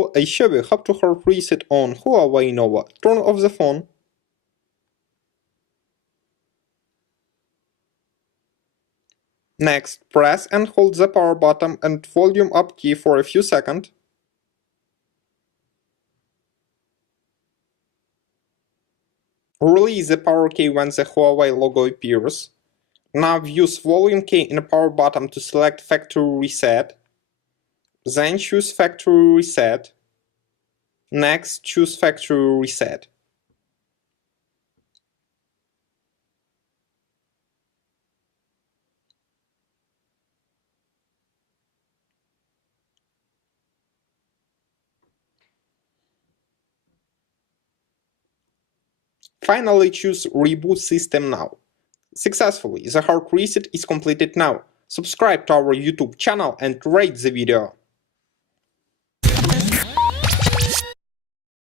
tutorial, I show you how to hard reset on Huawei Nova. Turn off the phone. Next, press and hold the power button and volume up key for a few seconds. Release the power key when the Huawei logo appears. Now use volume key in the power button to select factory reset. Then choose factory reset. Next, choose factory reset. Finally, choose Reboot System Now. Successfully, the hard reset is completed now. Subscribe to our YouTube channel and rate the video.